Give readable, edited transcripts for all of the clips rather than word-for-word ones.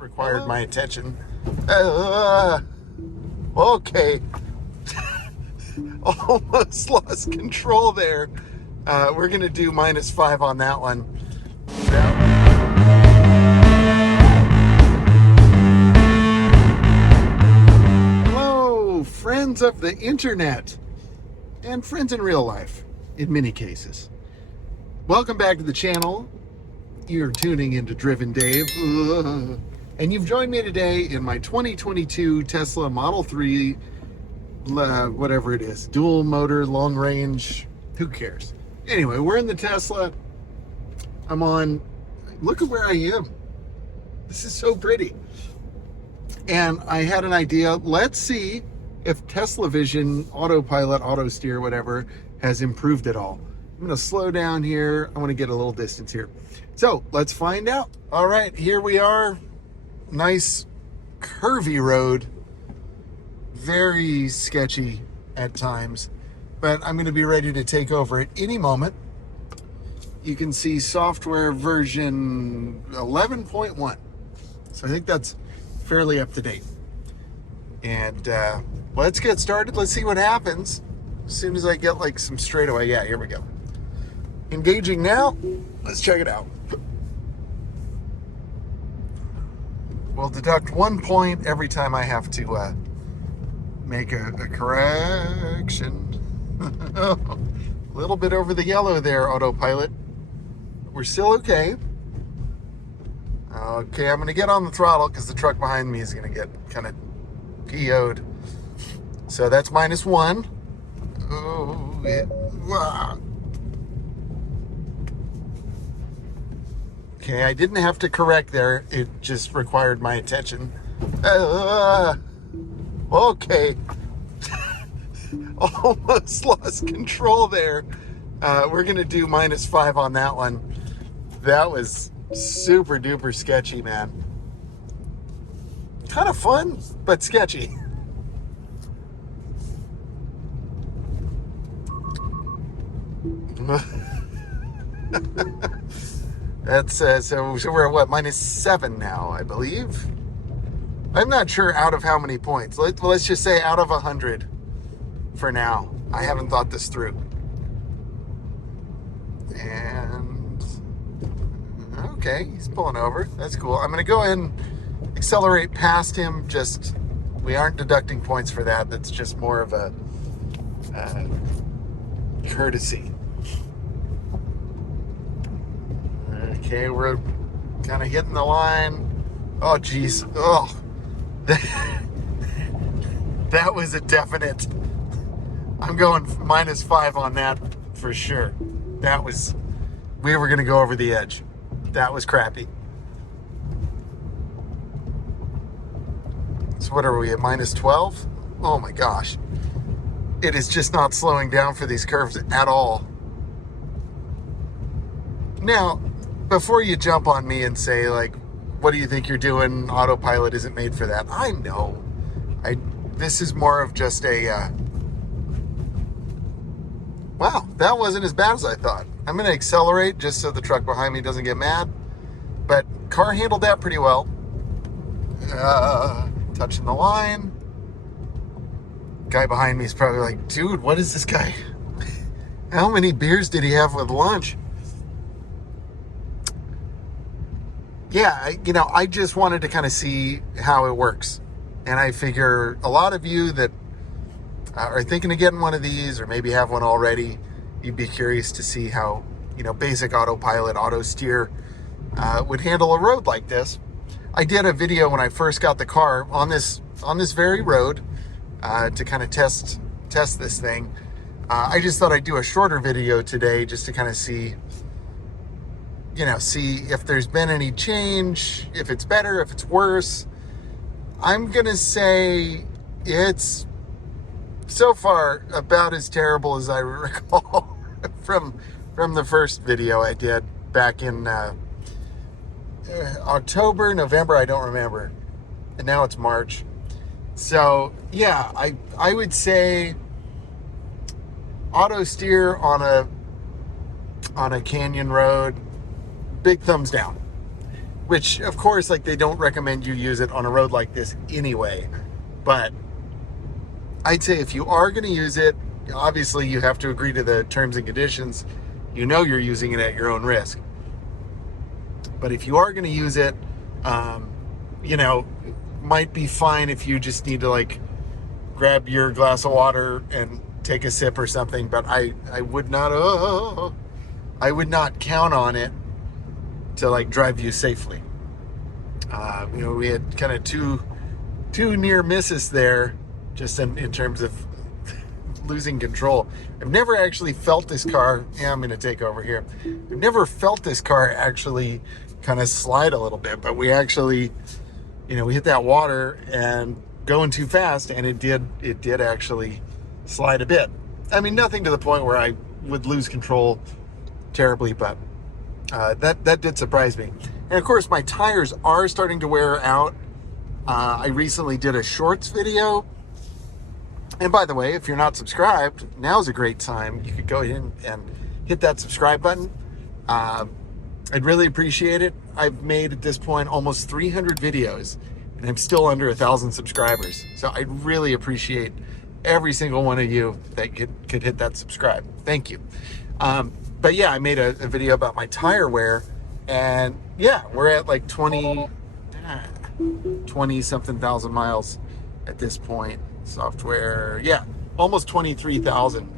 required my attention. Okay. Almost lost control there. We're going to do -5 on that one. Hello, friends of the internet and friends in real life, in many cases. Welcome back to the channel. You're tuning into Driven Dave. And you've joined me today in my 2022 Tesla Model 3, whatever it is, dual motor, long range, who cares? Anyway, we're in the Tesla. I'm on, look at where I am. This is so pretty. And I had an idea. Let's see if Teslavision Autopilot, auto steer, whatever, has improved at all. I'm going to slow down here. I want to get a little distance here. So let's find out. All right, here we are. Nice curvy road. Very sketchy at times, but I'm going to be ready to take over at any moment. You can see software version 11.1. So I think that's fairly up to date. And let's get started. Let's see what happens as soon as I get like some straightaway. Yeah, here we go. Engaging now. Let's check it out. We'll deduct 1 point every time I have to make a correction. A little bit over the yellow there, Autopilot. We're still okay. Okay, I'm going to get on the throttle because the truck behind me is going to get kind of PO'd. So that's -1. Oh, yeah. Wow. Okay, I didn't have to correct there. It just required my attention. Okay. Almost lost control there. We're going to do -5 on that one. That was super duper sketchy, man. Kind of fun, but sketchy. That's so we're at what, -7 now, I believe. I'm not sure out of how many points. Let's just say out of 100 for now. I haven't thought this through. And okay, he's pulling over. That's cool. I'm going to go ahead and accelerate past him. Just, we aren't deducting points for that. That's just more of a courtesy. Okay, we're kind of hitting the line. Oh, geez. Oh, that was a definite. I'm going -5 on that for sure. That was, we were going to go over the edge. That was crappy. So what are we at, -12? Oh my gosh. It is just not slowing down for these curves at all. Now, before you jump on me and say, like, what do you think you're doing? Autopilot isn't made for that. I know. This is more of just a, wow, that wasn't as bad as I thought. I'm going to accelerate just so the truck behind me doesn't get mad. But car handled that pretty well. Touching the line. Guy behind me is probably like, dude, what is this guy? How many beers did he have with lunch? Yeah, I just wanted to kind of see how it works. And I figure a lot of you that are thinking of getting one of these or maybe have one already, you'd be curious to see how, basic Autopilot, auto steer would handle a road like this. I did a video when I first got the car on this very road to kind of test this thing. I just thought I'd do a shorter video today just to kind of see if there's been any change, if it's better, if it's worse. I'm going to say it's so far about as terrible as I recall from the first video I did back in October, November, I don't remember. And now it's March. So yeah, I would say auto steer on a canyon road, big thumbs down. which of course, like, they don't recommend you use it on a road like this anyway. But I'd say if you are going to use it, obviously you have to agree to the terms and conditions. You know you're using it at your own risk. But if you are going to use it, might be fine if you just need to, like, grab your glass of water and take a sip or something. But I would not count on it to, like, drive you safely. We had kind of two near misses there, just in terms of losing control. I've never actually felt this car. Yeah, I'm going to take over here. I've never felt this car actually kind of slide a little bit, but we actually, we hit that water and going too fast, and it did actually slide a bit. I mean, nothing to the point where I would lose control terribly, but that did surprise me. And of course, my tires are starting to wear out. I recently did a shorts video. And by the way, if you're not subscribed, now's a great time. You could go in and hit that subscribe button. I'd really appreciate it. I've made at this point almost 300 videos, and I'm still under 1,000 subscribers. So I'd really appreciate every single one of you that could hit that subscribe. Thank you. But yeah, I made a video about my tire wear, and yeah, we're at like 20 something thousand miles at this point. Software, yeah, almost 23,000.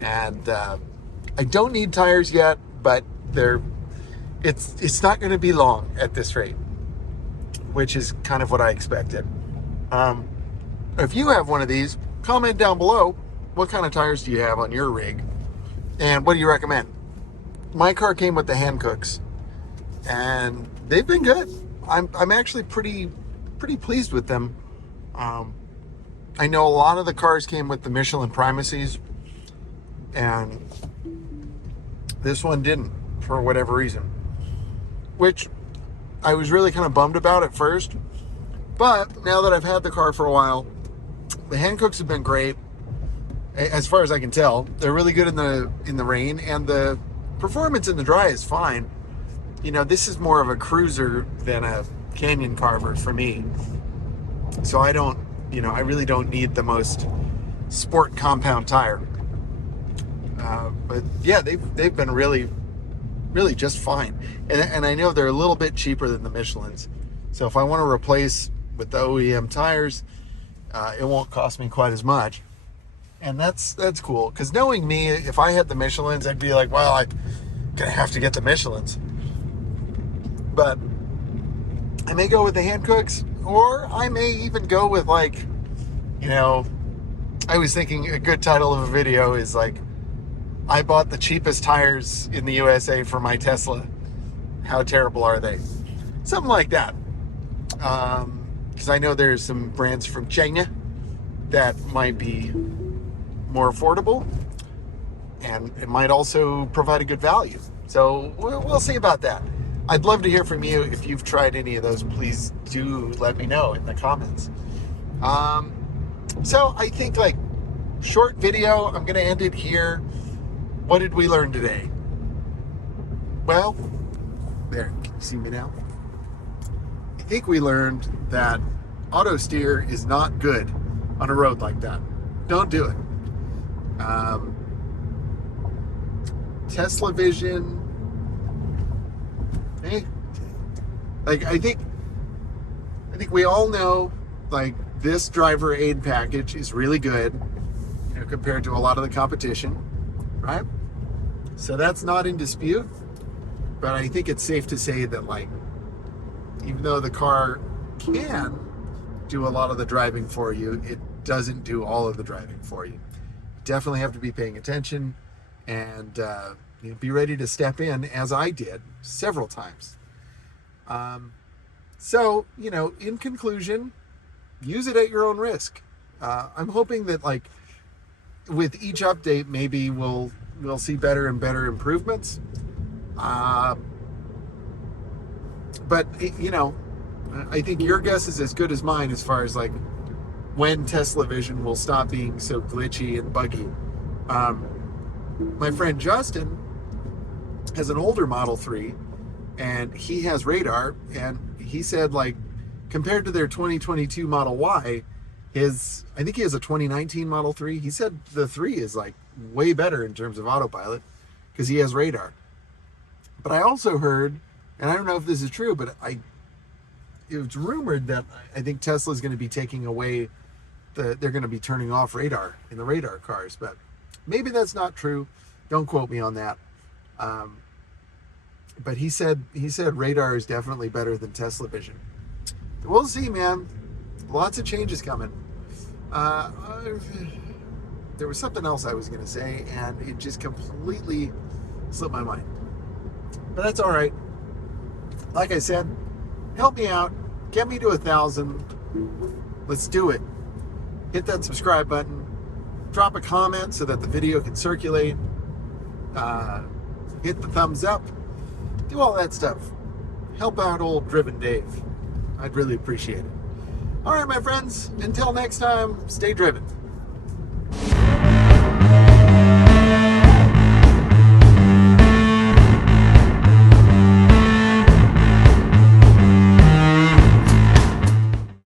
And I don't need tires yet, but it's not going to be long at this rate, which is kind of what I expected. If you have one of these, comment down below, what kind of tires do you have on your rig, and what do you recommend? My car came with the Hancooks, and they've been good. I'm actually pretty pleased with them. I know a lot of the cars came with the Michelin Primacies, and this one didn't, for whatever reason, which I was really kind of bummed about at first. But now that I've had the car for a while, the Hancooks have been great, as far as I can tell. They're really good in the rain, and the performance in the dry is fine. This is more of a cruiser than a canyon carver for me, so I really don't need the most sport compound tire. But yeah, they've been really just fine. And I know they're a little bit cheaper than the Michelins. So if I want to replace with the OEM tires, it won't cost me quite as much. And that's cool. Because knowing me, if I had the Michelins, I'd be like, well, I'm going to have to get the Michelins. But I may go with the Hancooks, or I may even go with, like, I was thinking a good title of a video is like, I bought the cheapest tires in the USA for my Tesla. How terrible are they? Something like that. Because I know there's some brands from China that might be more affordable, and it might also provide a good value. So we'll see about that. I'd love to hear from you. If you've tried any of those, please do let me know in the comments. So I think, like, short video, I'm going to end it here. What did we learn today? Well, there, can you see me now? I think we learned that auto steer is not good on a road like that. Don't do it. Teslavision, like, I think we all know, like, this driver aid package is really good, compared to a lot of the competition, right? So that's not in dispute. But I think it's safe to say that, like, even though the car can do a lot of the driving for you, it doesn't do all of the driving for you. You definitely have to be paying attention and be ready to step in, as I did several times. So, in conclusion, use it at your own risk. I'm hoping that, like, with each update, maybe we'll see better and better improvements. But I think your guess is as good as mine as far as, like, when Teslavision will stop being so glitchy and buggy. My friend Justin has an older Model 3, and he has radar, and he said, like, compared to their 2022 Model Y, I think he has a 2019 Model 3. He said the 3 is like way better in terms of autopilot because he has radar. But I also heard, and I don't know if this is true, but it was rumored that I think Tesla is going to be taking away they're going to be turning off radar in the radar cars, but maybe that's not true. Don't quote me on that. But he said radar is definitely better than Teslavision. We'll see, man. Lots of changes coming. There was something else I was going to say, and it just completely slipped my mind. But that's all right. Like I said, help me out. Get me to 1,000. Let's do it. Hit that subscribe button. Drop a comment so that the video can circulate. Hit the thumbs up. Do all that stuff. Help out old Driven Dave. I'd really appreciate it. All right, my friends. Until next time, stay driven.